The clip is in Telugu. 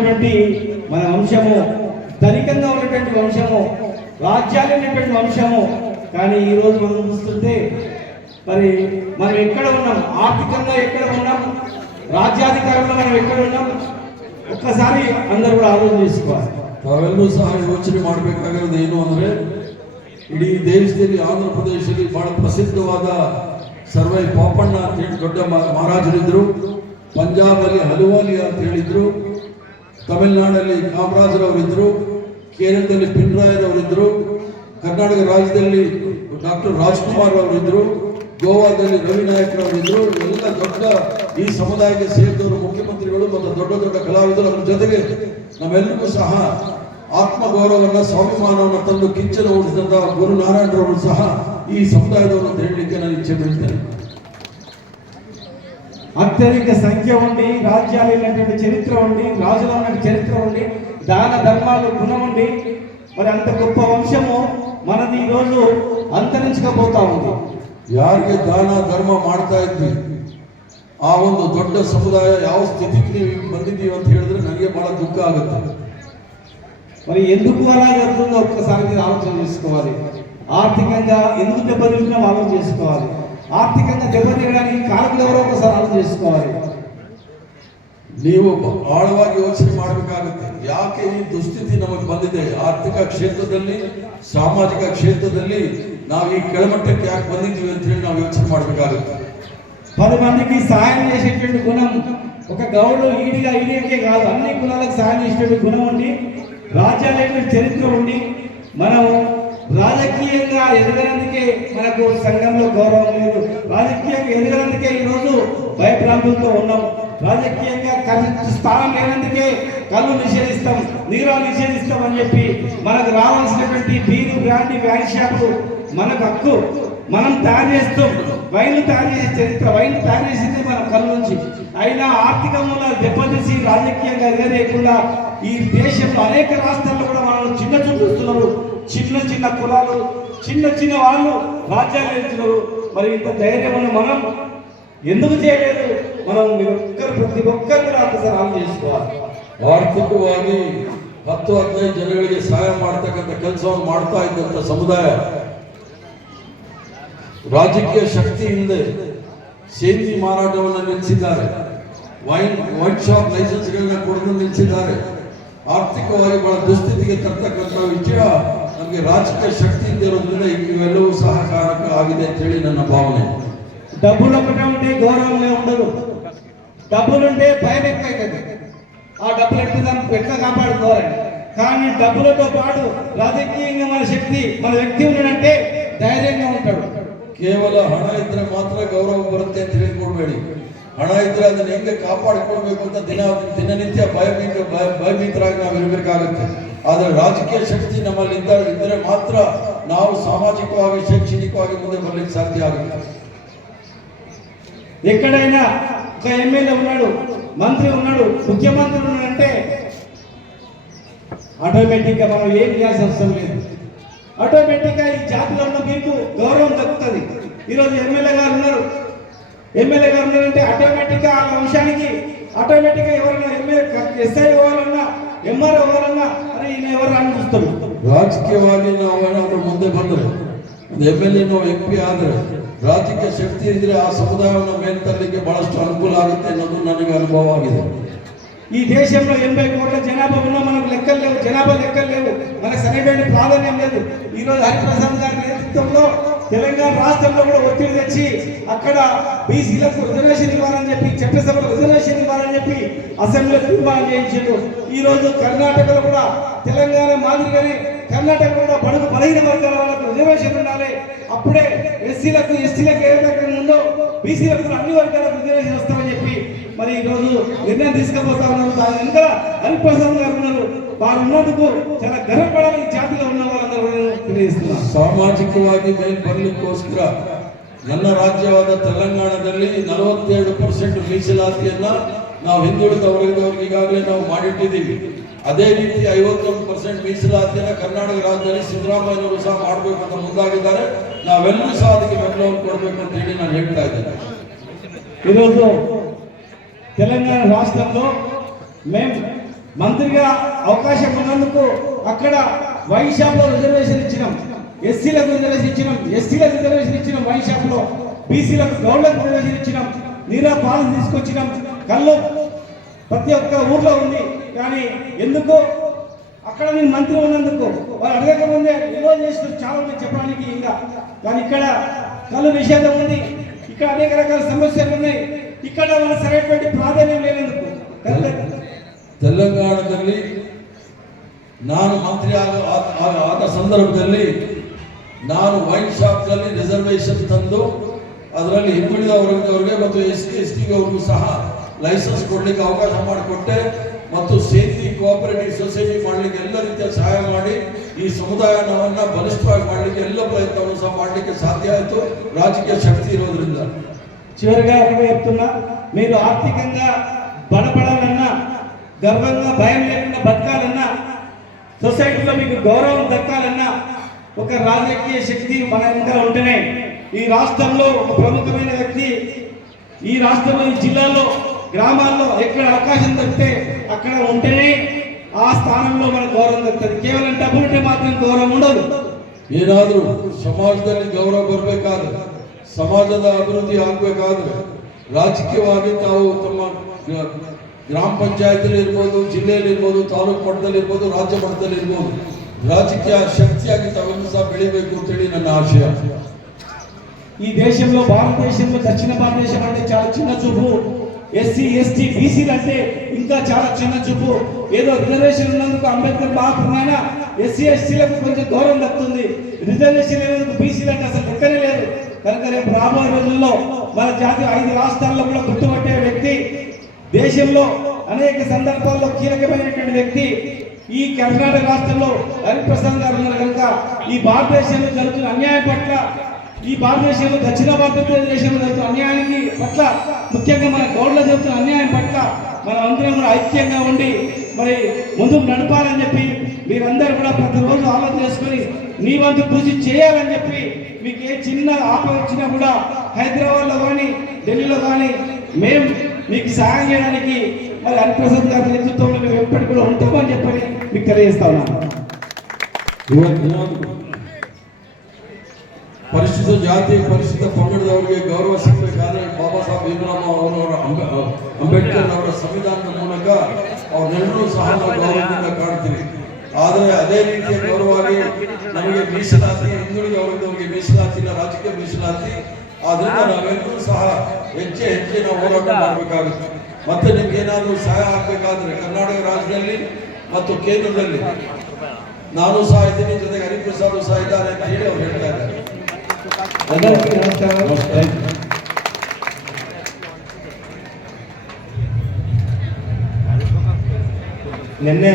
ఉన్నటువంటి మన వంశము, ధనికంగా ఉన్నటువంటి వంశము, రాజ్యాలు ఉన్నటువంటి వంశము. కానీ ఈరోజు మనం చూస్తుంటే మరి మనం ఎక్కడ ఉన్నాం, ఆర్థికంగా ఎక్కడ ఉన్నాం, ರಾಜ್ಯಾಧಿಕಾರಗಳು మనం ఎక్కడ ఉన్నాం ఒక్కసారి అందరూ ಕೂಡ ಆಲೋಚನೆ చేసుకోవాలి. ತಾವೆಲ್ಲರೂ ಸಹ ಯೋಚನೆ ಮಾಡಬೇಕಾಗಿರೋದು ಏನು ಅಂದ್ರೆ, ಇಡೀ ದೇಶದಲ್ಲಿ ಆಂಧ್ರ ಪ್ರದೇಶದಲ್ಲಿ ಬಹಳ ಪ್ರಸಿದ್ಧವಾದ ಸರ್ವೈ ಪಾಪಣ್ಣ ಅಂತ ಹೇಳಿ ದೊಡ್ಡ ಮಹಾರಾಜರಿದ್ರು, ಪಂಜಾಬಲ್ಲಿ ಹಲವಾಲಿ ಅಂತ ಹೇಳಿದ್ರು, ತಮಿಳುನಾಡಲ್ಲಿ ಕಾಮರಾಜರವರಿದ್ರು, ಕೇರಳದಲ್ಲಿ ಪಿನರಾಯರವರಿದ್ರು, ಕರ್ನಾಟಕ ರಾಜ್ಯದಲ್ಲಿ ಡಾಕ್ಟರ್ ರಾಜ್ಕುಮಾರ್ ಅವರಿದ್ರು, ಗೋವಾದಲ್ಲಿ ರವಿ ನಾಯಕರವರಿದ್ರು. ಎಲ್ಲ ದೊಡ್ಡ ಈ ಸಮುದಾಯಕ್ಕೆ ಸೇರಿದವರು ಮುಖ್ಯಮಂತ್ರಿಗಳು ಮತ್ತು ದೊಡ್ಡ ದೊಡ್ಡ ಕಲಾವಿದರು. ಅದರ ಜೊತೆಗೆ ನಮ್ಮೆಲ್ಲರಿಗೂ ಸಹ ಆತ್ಮಗೌರವವನ್ನು, ಸ್ವಾಭಿಮಾನವನ್ನು ತಂದು ಕಿಚ್ಚನ್ನು ಓಡಿಸಿದಂತಹ ಗುರು ನಾರಾಯಣರವರು ಸಹ ಈ ಸಮುದಾಯದವರು ಅಂತ ಹೇಳಲಿಕ್ಕೆ ನಾನು ಇಚ್ಛೆ ಪಡ್ತೇನೆ. అత్యధిక సంఖ్య ఉండి, రాజ్యాలు ఉన్నటువంటి చరిత్ర ఉండి, రాజుల ఉన్నటువంటి చరిత్ర ఉండి, దాన ధర్మాలు గుణం ఉండి, మరి అంత గొప్ప వంశము మనది ఈరోజు అంతరించకపోతా ఉంది. ಯಾರಿಗೆ ದಾನ ಧರ್ಮ ಮಾಡ್ತಾ ಇದ್ವಿ ಆ ಒಂದು ದೊಡ್ಡ ಸಮುದಾಯ ಯಾವ ಸ್ಥಿತಿಗೆ ನೀವು ಬಂದಿದ್ದೀವಿ ಅಂತ ಹೇಳಿದ್ರೆ ನನಗೆ ಬಹಳ ದುಃಖ ಆಗುತ್ತೆ. మరి ఎందుకు అలా జరుగుతుందో ఒక్కసారి మీరు ఆలోచన చేసుకోవాలి. ఆర్థికంగా ఎందుకు దెబ్బతింటున్నాం ఆలోచన చేసుకోవాలి. ఆర్థికంగా దెబ్బతినడానికి కారకులు ఎవరో ఒకసారి ఆలోచన చేసుకోవాలి. ನೀವು ಆಳವಾಗಿ ಯೋಚನೆ ಮಾಡಬೇಕಾಗುತ್ತೆ. ಯಾಕೆ ಈ ದುಸ್ಥಿತಿ ನಮಗೆ ಬಂದಿದೆ, ಆರ್ಥಿಕ ಕ್ಷೇತ್ರದಲ್ಲಿ, ಸಾಮಾಜಿಕ ಕ್ಷೇತ್ರದಲ್ಲಿ ನಾವು ಈ ಕೆಳಮಟ್ಟಕ್ಕೆ ಯಾಕೆ ಬಂದಿದ್ದೀವಿ ಅಂತ ಹೇಳಿ ನಾವು ಯೋಚನೆ ಮಾಡಬೇಕಾಗುತ್ತೆ. 10 మందికి సహాయం చేసేటువంటి గుణం ఒక గౌడు ఈడికే కాదు, అన్ని కులాలకు సహాయం చేసేటువంటి గుణం ఉండి, రాజ్యాల చరిత్ర ఉండి, మనం రాజకీయంగా ఎదగనందుకే మనకు సంఘంలో గౌరవం లేదు, రాజకీయంగా ఎదగనందుకే ఈరోజు భయభ్రాంతులతో ఉన్నాం, రాజకీయంగా స్థానం లేనందుకే కళ్ళు నిషేధిస్తాం, నీరు నిషేధిస్తాం అని చెప్పి మనకు రావాల్సినటువంటి బీరు, బ్రాండీ, వ్యాన్ షాపులు మనకు హక్కు, మనం తయారు చేస్తాం. వైన్లు తయారు చేసే చరిత్ర, వైన్లు తయారు చేసింది మన కళ్ళు నుంచి. అయినా ఆర్థిక మూలాలు దెబ్బతీసి రాజకీయంగా ఎదగలేకుండా ఈ దేశంలో అనేక రాష్ట్రాల్లో కూడా మనల్ని చిన్న చూపిస్తున్నారు. చిన్న చిన్న కులాలు, చిన్న చిన్న వాళ్ళు రాజ్యాలు వెళ్తున్నారు. మరి ఇంత ధైర్యం మనం ఎందుకు చేయలేదు? మనం ప్రతి ఒక్కరు కూడా ఒకసారి ఆలోచన చేసుకోవాలి. ಆರ್ಥಿಕವಾಗಿ 10-15 ಜನಗಳಿಗೆ ಸಹಾಯ ಮಾಡ್ತಕ್ಕಂಥ ಕೆಲಸವನ್ನು ಮಾಡ್ತಾ ಇದ್ದಂಥ ಸಮುದಾಯ ರಾಜಕೀಯ ಶಕ್ತಿ ಇಲ್ಲದೆ ಸೇಂದಿ ಮಾರಾಟವನ್ನು ನಿಲ್ಲಿಸಿದ್ದಾರೆ, ವೈನ್ ಶಾಪ್ ಲೈಸೆನ್ಸ್ಗಳನ್ನ ಕೊಡಲು ನಿಲ್ಲಿಸಿದ್ದಾರೆ. ಆರ್ಥಿಕವಾಗಿ ಬಹಳ ದುಸ್ಥಿತಿಗೆ ತರ್ತಕ್ಕಂಥ ವಿಷಯ ನಮಗೆ ರಾಜಕೀಯ ಶಕ್ತಿ ಇದ್ದಿರೋದ್ರಿಂದ ಇವೆಲ್ಲವೂ ಸಹ ಕಾರಣ ಆಗಿದೆ ಅಂತ ಹೇಳಿ ನನ್ನ ಭಾವನೆ. డబ్బులు ఒకటే ఉంటే గౌరవం ఉండదు, డబ్బులుంటే భయం ఎక్కువైతుంది. ఆ డబ్బులు ఎట్లా కాపాడుకోవాలండి. కానీ డబ్బులతో పాటు రాజకీయంగా మన శక్తి, మన వ్యక్తి ఉన్నాడంటే ధైర్యంగా ఉంటాడు. ಕೇವಲ ಹಣ ಇದ್ರೆ ಮಾತ್ರ ಗೌರವ ಬರುತ್ತೆ ಅಂತ ಹೇಳಿಕೊಡ್ಬೇಡಿ. ಹಣ ಇದ್ರೆ ಅದನ್ನ ಹೆಂಗೆ ಕಾಪಾಡಿಕೊಳ್ಬೇಕು ಅಂತ ದಿನನಿತ್ಯ ಭಯಭೀತರಾಗಿ ನಾವು ಇರಬೇಕಾಗುತ್ತೆ. ಆದರೆ ರಾಜಕೀಯ ಶಕ್ತಿ ನಮ್ಮಲ್ಲಿ ಇದ್ದರೆ ಮಾತ್ರ ನಾವು ಸಾಮಾಜಿಕವಾಗಿ, ಶೈಕ್ಷಣಿಕವಾಗಿ ಮುಂದೆ ಬರಲಿಕ್ಕೆ ಸಾಧ್ಯ ಆಗುತ್ತೆ. ఎక్కడైనా ఒక ఎమ్మెల్యే ఉన్నాడు, మంత్రి ఉన్నాడు, ముఖ్యమంత్రి ఉన్నాడంటే ఆటోమేటిక్గా మనం ఏం చేయాల్సిన అవసరం లేదు. ఆటోమేటిక్గా ఈ జాతిలో ఉన్న మీకు గౌరవం దక్కుతుంది. ఈరోజు ఎమ్మెల్యే గారు ఉన్నారంటే ఆటోమేటిక్గా ఆ వంశానికి ఆటోమేటిక్గా ఎవరైనా ఎమ్మెల్యే, ఎస్ఐ అవ్వాలన్నా, ఎంఆర్ఓ అవ్వాలన్నా అని ఈయన ఎవరు అని చూస్తాడు. ರಾಜಕೀಯವಾಗಿ ನಾವು ಏನಾದರೂ ಮುಂದೆ ಬಂದರೆ, ಎಮ್ಎಲ್ಎನೋ ಎಂಪಿ ಆದರೆ ರಾಜಕೀಯ ಶಕ್ತಿ ಇದ್ರೆ ಆ ಸಮುದಾಯವನ್ನು ಮೇಲ್ತರಲಿಕ್ಕೆ ಬಹಳಷ್ಟು ಅನುಕೂಲ ಆಗುತ್ತೆ ಅನ್ನೋದು ನನಗೆ ಅನುಭವ ಆಗಿದೆ. ఈ దేశంలో 80 కోట్ల జనాభా ఉన్నా మనకు లెక్కలు లేవు, జనాభా లెక్కలు లేవు, మనకు సరైన ప్రాధాన్యం లేదు. ఈరోజు హరిప్రసాద్ గారి నేతృత్వంలో తెలంగాణ రాష్ట్రంలో కూడా ఒత్తిడి తెచ్చి అక్కడ బీసీలకు రిజర్వేషన్ ఇవ్వాలని చెప్పి, చట్టసభలో రిజర్వేషన్ ఇవ్వాలని చెప్పి అసెంబ్లీలో తీర్మానం చేయించారు. ఈరోజు కర్ణాటకలో కూడా తెలంగాణ మాదిరిగానే కర్ణాటక కూడా బడుగు బలహీన వర్గాల వాళ్ళకు రిజర్వేషన్ ఉండాలి. అప్పుడే ఎస్సీలకు, ఎస్టీలకు ఏ రకంగా ఉందో బీసీలకు అన్ని వర్గాలకు రిజర్వేషన్ వస్తామని చెప్పి మరి ఈరోజు నిర్ణయం తీసుకుపోతా ఉన్నారు. దాని వెనుక హరిప్రసాద్ గారు ఉన్నారు. వారు ఉన్నందుకు చాలా గర్వపడాలి ఈ జాతిలో ఉన్న వాళ్ళందరూ తెలియజేస్తున్నారు. ಸಾಮಾಜಿಕವಾಗಿ ಮೇಲ್ ಬರಲಿಕ್ಕೋಸ್ಕರ ನನ್ನ ರಾಜ್ಯವಾದ ತೆಲಂಗಾಣದಲ್ಲಿ 47% ಮೀಸಲಾತಿಯನ್ನ ನಾವು ಹಿಂದುಳಿದ ವರ್ಗದವರಿಗೆ ಈಗಾಗಲೇ ನಾವು ಮಾಡಿಟ್ಟಿದ್ದೀವಿ. ಅದೇ ರೀತಿ 51% ಮೀಸಲಾತಿಯನ್ನು ಕರ್ನಾಟಕ ರಾಜ್ಯದಲ್ಲಿ ಸಿದ್ದರಾಮಯ್ಯನವರು ಸಹ ಮಾಡಬೇಕು ಅಂತ ಮುಂದಾಗಿದ್ದಾರೆ. ನಾವೆಲ್ಲರೂ ಸಹ ಅದಕ್ಕೆ ಬೆಂಬಲವನ್ನು ಕೊಡಬೇಕು ಅಂತ ಹೇಳಿ ನಾನು ಹೇಳ್ತಾ ಇದ್ದೇನೆ. ఈరోజు తెలంగాణ రాష్ట్రంలో మేము మంత్రిగా అవకాశం ఉన్నందుకు అక్కడ వైన్ షాప్లో రిజర్వేషన్ ఇచ్చినాం, ఎస్సీలకు రిజర్వేషన్ ఇచ్చినాం, ఎస్సీలకు రిజర్వేషన్ ఇచ్చినాం, వైన్ షాప్లో బీసీలకు గౌడ్లకు రిజర్వేషన్ ఇచ్చినాం, నీరా పాలు తీసుకొచ్చినాం, కళ్ళు ప్రతి ఒక్క ఊర్లో ఉంది. కానీ ఎందుకు అక్కడ నేను మంత్రి ఉన్నందుకు వాళ్ళు అడగకముందే ఏదో చేస్తారు చాలా మంది చెప్పడానికి ఇంకా. కానీ ఇక్కడ కళ్ళు నిషేధం ఉంది, ఇక్కడ అనేక రకాల సమస్యలు ఉన్నాయి, ఇక్కడ మన సరైనటువంటి ప్రాధాన్యం లేనందుకు ತೆಲಂಗಾಣದಲ್ಲಿ ನಾನು ಮಂತ್ರಿ ಆದ ಸಂದರ್ಭದಲ್ಲಿ ನಾನು ವೈನ್ ಶಾಪ್ನಲ್ಲಿ ರಿಸರ್ವೇಷನ್ ತಂದು ಅದರಲ್ಲಿ ಹಿಂದುಳಿದ ವರ್ಗದವರಿಗೆ ಮತ್ತು SC/ST ಅವ್ರಿಗೂ ಸಹ ಲೈಸೆನ್ಸ್ ಕೊಡಲಿಕ್ಕೆ ಅವಕಾಶ ಮಾಡಿಕೊಟ್ಟೆ ಮತ್ತು ಸೇಫ್ಟಿ ಕೋಆಪರೇಟಿವ್ ಸೊಸೈಟಿ ಮಾಡಲಿಕ್ಕೆ ಎಲ್ಲ ರೀತಿಯ ಸಹಾಯ ಮಾಡಿ ಈ ಸಮುದಾಯವನ್ನು ಬಲಿಷ್ಠವಾಗಿ ಮಾಡಲಿಕ್ಕೆ ಎಲ್ಲ ಪ್ರಯತ್ನವನ್ನು ಸಹ ಮಾಡಲಿಕ್ಕೆ ಸಾಧ್ಯ ಆಯಿತು ರಾಜಕೀಯ ಶಕ್ತಿ ಇರೋದ್ರಿಂದ. చివరిగా ఒకటే చెప్తున్నా, మీరు ఆర్థికంగా బలపడాలన్నా, గర్వంగా భయం లేకుండా బతకాలన్నా, సొసైటీలో మీకు గౌరవం దక్కాలన్నా ఒక రాజకీయ శక్తి మన ఇంకా ఉంటేనే ఈ రాష్ట్రంలో ఒక ప్రముఖమైన వ్యక్తి, ఈ రాష్ట్రంలో ఈ జిల్లాలో గ్రామాల్లో ఎక్కడ అవకాశం దొరికితే అక్కడ ఉంటేనే ఆ స్థానంలో మన గౌరవం దక్కుతుంది. కేవలం డబ్బులు ఉంటే మాత్రం గౌరవం ఉండదు. ಏನಾದರೂ ಸಮಾಜದಲ್ಲಿ ಗೌರವ ಬರಬೇಕಾದ್ರೆ, ಸಮಾಜದ ಅಭಿವೃದ್ಧಿ ಆಗಬೇಕಾದ್ರೆ ರಾಜಕೀಯವಾಗಿ ತಾವು ತಮ್ಮ ಗ್ರಾಮ ಪಂಚಾಯತಿಯಲ್ಲಿ ಇರ್ಬೋದು, ಜಿಲ್ಲೆಯಲ್ಲಿ ಇರ್ಬೋದು, ತಾಲೂಕು ಮಟ್ಟದಲ್ಲಿ ಇರ್ಬೋದು, ರಾಜ್ಯ ಮಟ್ಟದಲ್ಲಿ ಇರ್ಬೋದು, ರಾಜಕೀಯ ಶಕ್ತಿಯಾಗಿ ತಾವೆಲ್ಲರೂ ಸಹ ಬೆಳಿಬೇಕು ಅಂತೇಳಿ ನನ್ನ ಆಶಯ. ఈ దేశంలో భారతదేశంలో దక్షిణ భారతదేశం అంటే చాలా చిన్న చూపు, SC/ST బీసీలు అంటే ఇంకా చాలా చిన్న చూపు. ఏదో రిజర్వేషన్ ఉన్నందుకు అంబేద్కర్ బాగున్నాయన SC/STలకు కొంచెం గౌరవం దక్కుతుంది, రిజర్వేషన్ లేనందుకు బీసీలు అంటే అసలు లెక్కనే లేదు. కనుక రేపు రాబోయే రోజుల్లో మన జాతి 5 రాష్ట్రాల్లో కూడా గుర్తుపట్టే వ్యక్తి, దేశంలో అనేక సందర్భాల్లో కీలకమైనటువంటి వ్యక్తి ఈ కర్ణాటక రాష్ట్రంలో హరిప్రసాద్ గారు ఉన్నారు. కనుక ఈ భారతదేశంలో జరుగుతున్న అన్యాయం పట్ల, ఈ భారతదేశంలో దక్షిణ భారతదేశంలో జరుగుతున్న అన్యాయానికి పట్ల, ముఖ్యంగా మన గౌడ్లో జరుగుతున్న అన్యాయం పట్ల మనం అందరం కూడా ఐక్యంగా ఉండి మరి ముందుకు నడపాలని చెప్పి మీరందరూ కూడా ప్రతిరోజు ఆలోచన చేసుకొని మీ వంతు కృషి చేయాలని చెప్పి, మీకు ఏ చిన్న ఆపద వచ్చినా కూడా హైదరాబాద్లో కానీ ఢిల్లీలో కానీ మేము మీకు సహాయం చేయడానికి మరి హరిప్రసాద్ గారి నేతృత్వంలో మేము ఎప్పటికీ కూడా ఉంటామని చెప్పని మీకు తెలియజేస్తా ఉన్నాను. ಪರಿಶಿಷ್ಟ ಜಾತಿ ಪರಿಶಿಷ್ಟ ಪಂಗಡದವರಿಗೆ ಗೌರವ ಸಿಗಬೇಕಾದ್ರೆ ಬಾಬಾ ಸಾಹೇಬ್ ಭೀಮರಾವ್ ಅವರ ಅಂಬೇಡ್ಕರ್ ಅವರ ಸಂವಿಧಾನದ ಮೂಲಕ ಅವರೆಲ್ಲರೂ ಸಹ ನಾವು ಗೌರವದಿಂದ ಕಾಣ್ತೀವಿ. ಆದರೆ ಅದೇ ರೀತಿಯ ಗೌರವವಾಗಿ ನಮಗೆ ಮೀಸಲಾತಿ, ಹಿಂದುಳಿದ ವರ್ಗದವರಿಗೆ ಮೀಸಲಾತಿ ಇಲ್ಲ, ರಾಜಕೀಯ ಮೀಸಲಾತಿ. ಆದ್ರಿಂದ ನಾವೆಲ್ಲರೂ ಸಹ ಹೆಚ್ಚೆ ನಾವು ಹೋರಾಟ ಮಾಡಬೇಕಾಗುತ್ತೆ. ಮತ್ತೆ ನಿಮ್ಗೆ ಏನಾದರೂ ಸಹಾಯ ಆಗಬೇಕಾದ್ರೆ ಕರ್ನಾಟಕ ರಾಜ್ಯದಲ್ಲಿ ಮತ್ತು ಕೇಂದ್ರದಲ್ಲಿ ನಾನು ಸಹ ಇದ್ದೀನಿ, ಜೊತೆಗೆ ಹರಿಪ್ರಸಾದ್ ಸಹ ಇದ್ದಾರೆ ಅಂತ ಹೇಳಿ ಅವ್ರು ಹೇಳ್ತಾ ಇದ್ದಾರೆ. అందరికీ నమస్కారం. నిన్నే